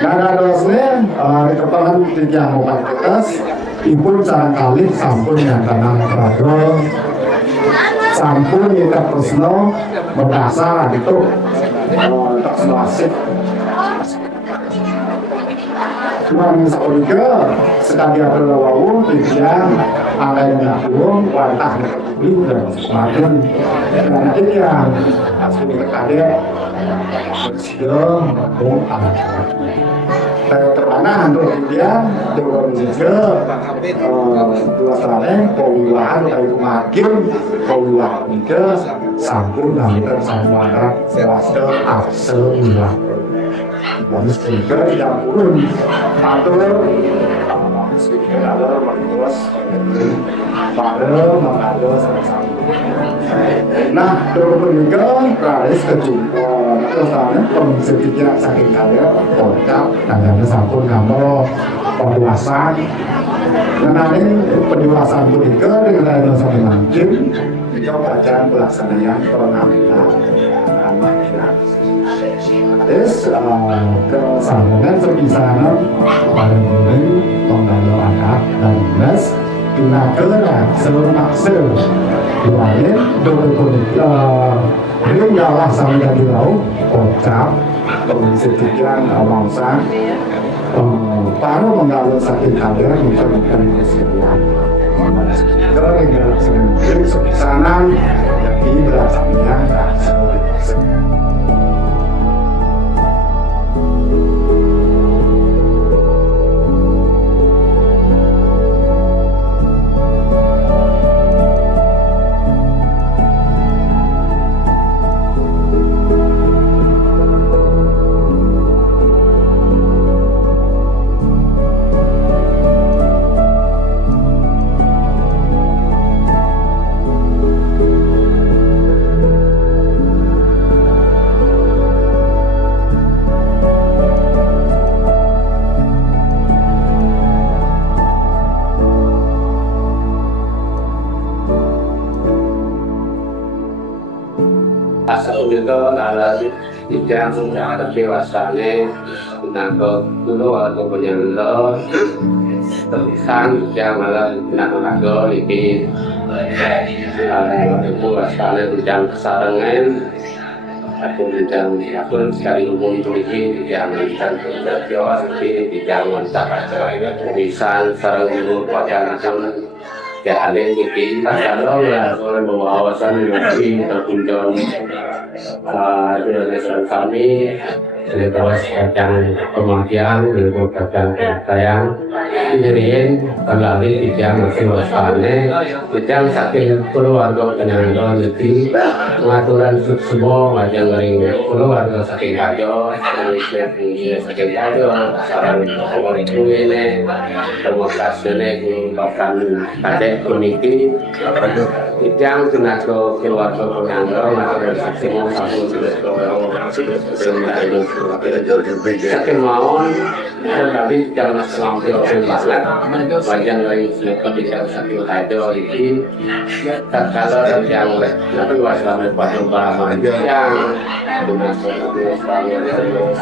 Ngadosne keterangan tiga mobilitas impun sarang kali sampun yang tanah berada sampun kita personal berdasar itu taksimasi cuma misalnya juga sekali ada lawan tidak ada yang ngawung wantah publik dan semakin dan yang asli terkade bersih maupun alat terpana untuk dia dengan juga dua saleh pewilahan kayu makin pewilahan juga sampun hampir sama swasta aksel milah lalu speaker yang pun atau speaker ada menguas pada mengada sama-sama. Nah, juga Praris kejumpa kesana pemimpinnya saking kaya kocak dan sampun nama pendewasaan. Mengenai pendewasaan juga dengan ada sampai mungkin kita bacaan pelaksanaan pengambilan anak. Kesalahan sepisanan paling penting penggalo anak dan belas tindakan seluruh maksud lain dengan galah sampai di laut kocak pemimpin bangsa para menggalo sakit kalian bukan kesedihan dengan sedikit sepisanan jadi belasannya itu adalah yang ada dewasanya menangkap dulu atau penyandang terlisan yang malah menangkap ini dewasanya bidang kesarangan atau bidang apapun sekali umum ini bidang dan terjawab ini bidang mantap tulisan sarang dulu pada ya ada yang bikin kalau ya oleh pengawasan yang terkunjung Indonesia kami terus yang pemakaian dan sayang diriin kembali tidak masih waspada tidak saking keluarga penyandang lebih pengaturan semua macam lain keluarga saking kajo saking kajo saran orang itu ini termokasnya bahkan kadek kuniki tidak tenaga keluarga penyandang atau semua satu saking mawon tapi jangan selampir banget wajan lain ketika sakit ada ini tak kalau yang tapi wasalnya pada bahan yang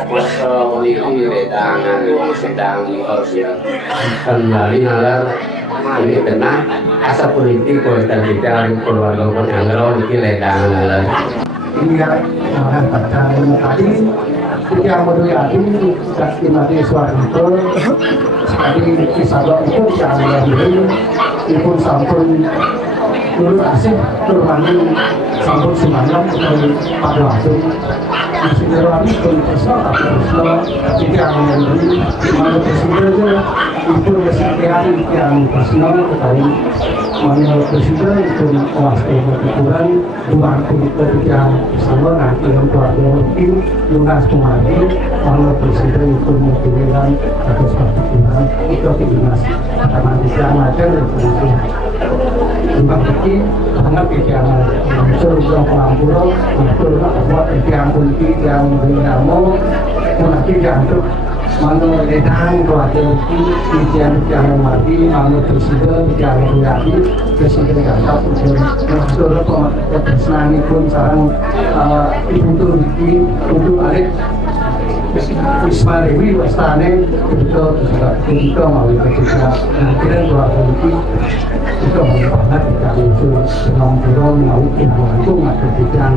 kosong ini ledangan sedang kembali nalar ini tenang asa politik dan tidak keluarga penyandang ini ledangan nalar ini ya tadi yang berdua ini saksi mati suara itu sekali kisah itu yang itu sampun dulu asik turmani sampun semalam dari pada waktu Sinerwani pun kesal tapi kesal tidak memberi mana presiden itu kesetiaan yang personal tetapi mana presiden itu mewaspai ukuran dua kulit yang sama nanti yang keluarga mungkin lunas kembali mana presiden itu memilihkan atau seperti itu lunas karena tidak ada revolusi tentang ini karena pikiran unsur yang pengampuran unsur buat pikiran politik yang bernama nanti dianggap mana ledang keluarga ini pikiran yang mati mana presiden yang menjadi presiden yang tak unsur kesenangan pun sarang ibu turki untuk alik Wisma Dewi Wastane itu mau ketika mungkin keluarga itu banget kita itu dorong mau langsung atau bidang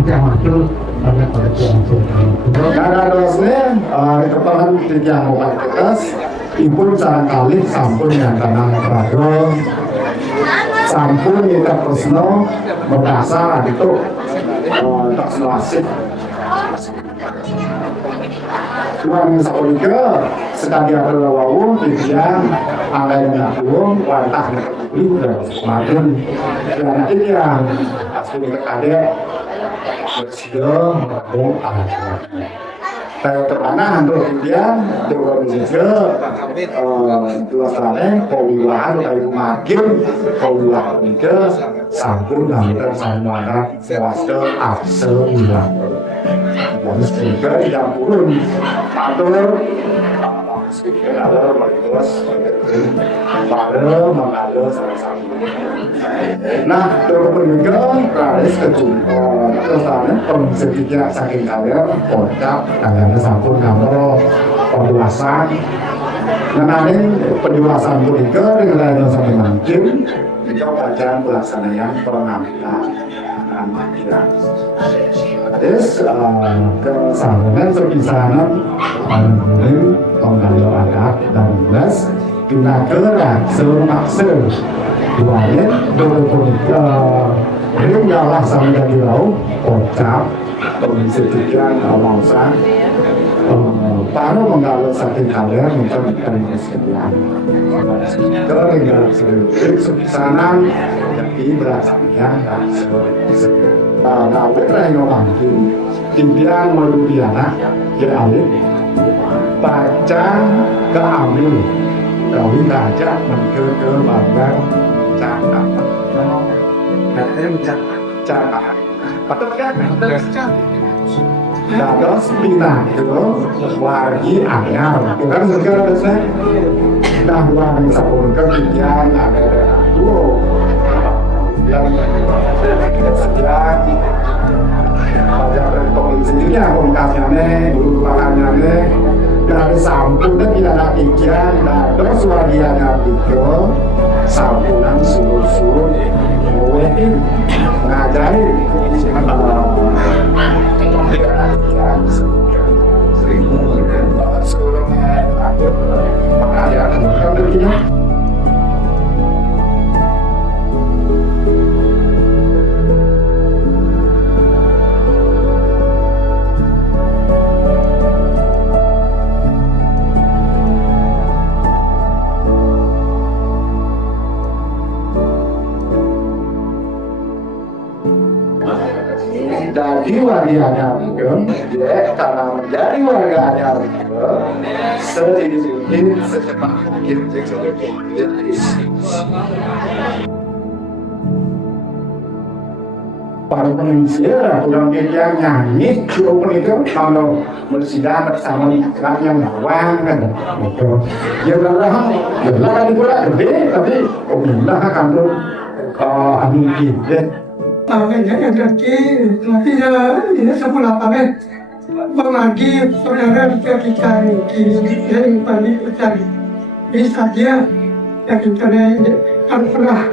bidang itu pada yang karena dosnya itu kan yang mau kertas ibu barangkali sampun yang tanah baru sampun kita personal berdasar itu takslasi uang sekolah sekali ada lawu yang alai dengan uang wantah itu makin dan itu yang asli ada bersih mau Tayo terpana untuk India, Dewa Indonesia, dua sana, Paulah, tayo makin, Paulah Indonesia, sampun dan tersangka swasta absen hilang. Dan sehingga tidak pun patur, ada berikut, pada mengalir sama-sama. Nah, untuk peninggal, Raris kecuali kesana sedikit saking kalian kocak kalian sampun kamu pendewasaan. Nah, nanti pendewasaan peninggal dengan sampai mungkin kita bacaan pelaksanaan pengambilan pikiran. Terus kesalahan sepisanan paling pengalau adat dan belas tindakan semaksa duanya dulu ini ngalah sama dari laut kocak kondisi tiga mangsa para mengalir sakit kalian untuk kesediaan keringgal sedikit sepisanan jadi berasalnya nah betul yang mungkin impian melupiana ya alif baca keambil kawin aja ke bangga cakap cakap patut kan dados pinatur wargi anyar kan segala saya dah wargi sabun kebijakan ada aku yang sejak pada rekomendasi sendiri komunikasinya dulu makannya dari sampun dan tidak ada ikan dados wargianya itu sampunan suruh-suruh mewehim ngajari sebelumnya akhir pengajaran begini dari warga Anyar ya karena menjadi warga Anyar sedikit secepat mungkin para pengungsi orang yang nyanyi cukup itu kalau bersidang bersama rakyat bawang kan gitu ya lah kan pula gede tapi udah kan tuh anu gitu Makanya yang lagi ini sebuah pamer memagi saudara kita ini yang paling besar bisa dia yang kita kan pernah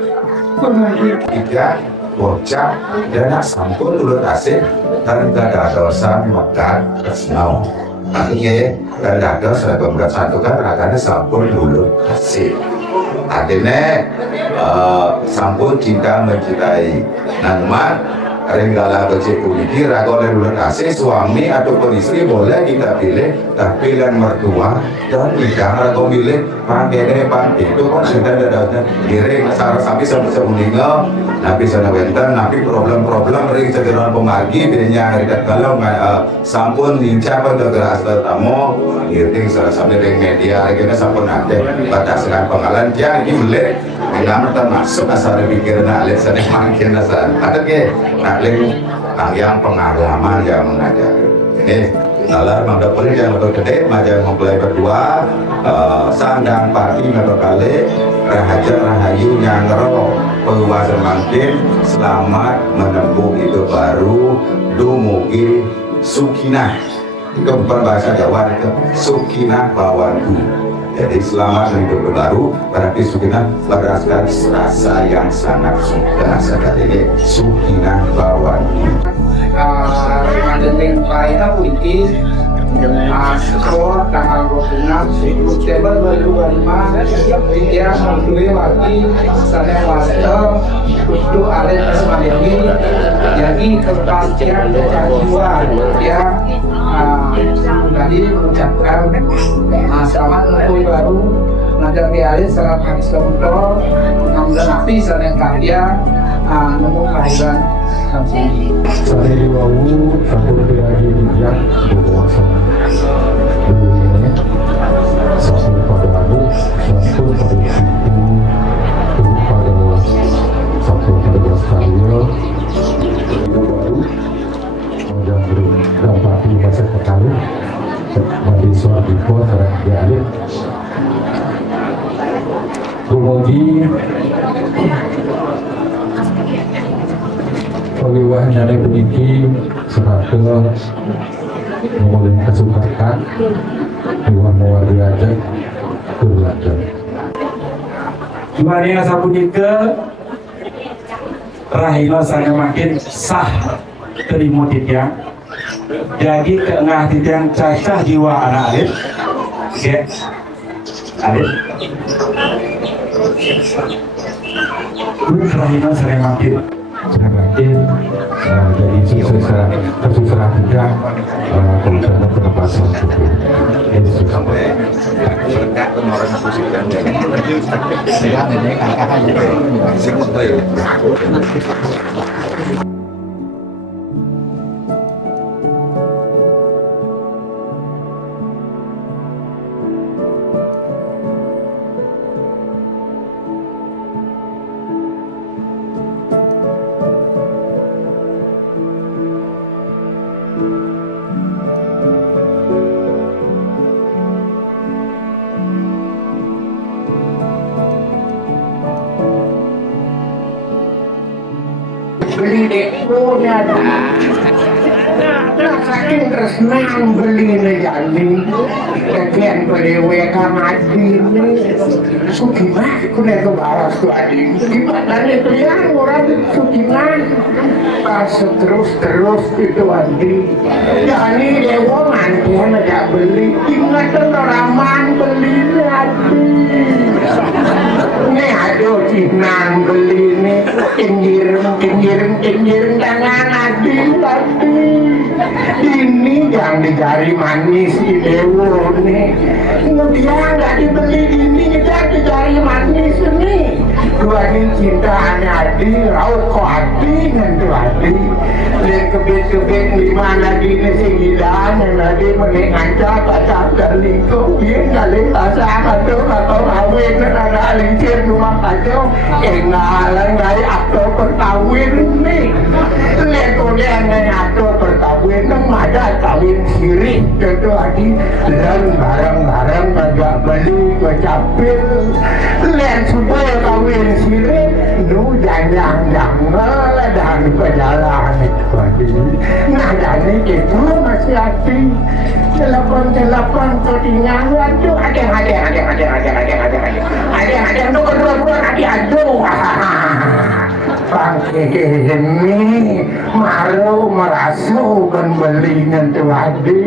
memagi tiga bocah dan sampun ulut asih dan gada dosa makan kesnau artinya gada dosa pemberat satu kan agaknya sampun ulut asih artinya sampun cinta mencintai Nangman Renggala kecil kuliti raga oleh bulan kasih suami ataupun istri boleh kita pilih tapi pilihan mertua dan nikah raga milih panggene itu kan sudah ada giring sarang sapi sebisa meninggal nabi sana benten nabi problem ring cederaan pemargi bedanya ridat kalau sampun lincah pada gerak tamu giring sarang sapi ring media regina sampun nanti batasan pengalaman dia ini melek dengan termasuk asal pikir nak lihat sana makin asal ada ke nakling yang pengalaman yang mengajar ini nalar mandapuri yang lebih gede majang mempelai berdua sandang pati kali rahayu nyangro puasa makin selamat menempuh itu baru dumugi Sukinah. Itu bukan bahasa Jawa, itu Sukinah bawanku. Jadi selamat hidup baru, berarti Sukinah berdasarkan rasa yang sangat suka sekali ini Sukinah bawanku. Mandening lainnya politis skor tanggal 26 September 2025 dia memilih lagi misalnya wadah untuk alit Asmademi jadi kepastian kedua ya tadi mengucapkan selamat tahun baru Najar di alit selamat hari Sabtu nanti sana karya nemu kelahiran Sadari wawu sampun lagi bijak berwawasan dunia sampun pada adik sampun pada situ turut pada sampun pada karya itu baru yang berdampak masa kekali mandi suara di kota serang dialih Rumogi Pawiwahan nyane puniki serake ngomongin kesukatan Iwan mau diajak berlanjut Gimana asa punika Rahina saya makin sah terima titiang jadi kengah titiang cacah jiwa anak alif ya alif Rahina saya makin jadi tersusah juga rencana penempasan itu Sampai berkat kemarin aku sih kan ini kakak aja sih betul. beli deknya saking tresnang beli nejani bagian belewe kamadi sugimah kuna ke bawah tuh adik gimana nih yang orang sugimah pas terus itu adik jadi dewa mandian aja beli ingatan raman beli adik nih aduh cinan beli nih kenyiring tangan adik ini yang dicari manis di dewo nih kemudian nggak dibeli ini kita dicari manis nih dua ini cinta adi raut kok adi nanti adi lihat kebet lima lagi nih singgilan yang lagi mengengaca baca dari kau dia ngalih bahasa atau kawin ada lincir rumah kacau ngalang dari akto perkawin nih lihat kau dia akto perkawin ada kawin sirik tentu adi dan barang-barang agak beli kecapil lihat supaya kawin sirik nu jangan dan berjalan itu adi nah jadi itu masih hati telepon ketinggalan aduh ada nu kedua aduh bangke ini maru merasa kan beli nyentuh hati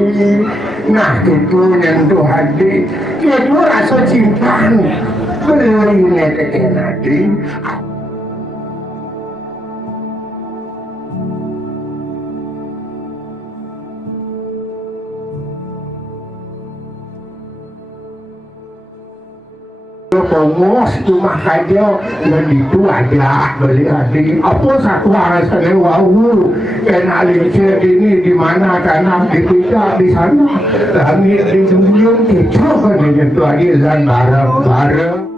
nah itu nyentuh hati itu rasa cinta beli nyentuh hati pengurus cuma saja begitu aja beli adik apa satu alasannya wow kena lincir ini di mana tanam di tidak di sana langit di dunia itu kan itu lagi dan bareng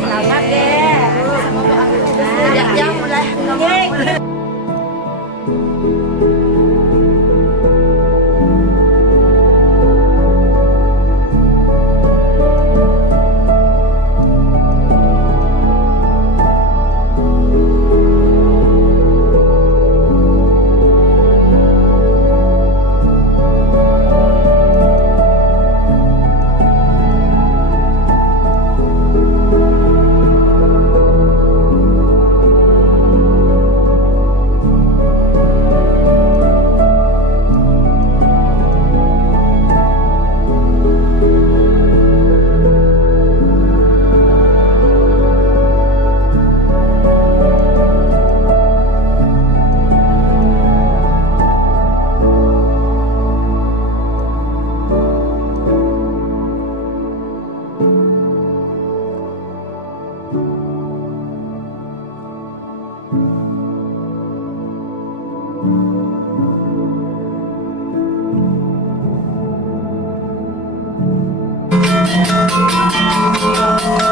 Selamat deh. Ya mulai. Thank you.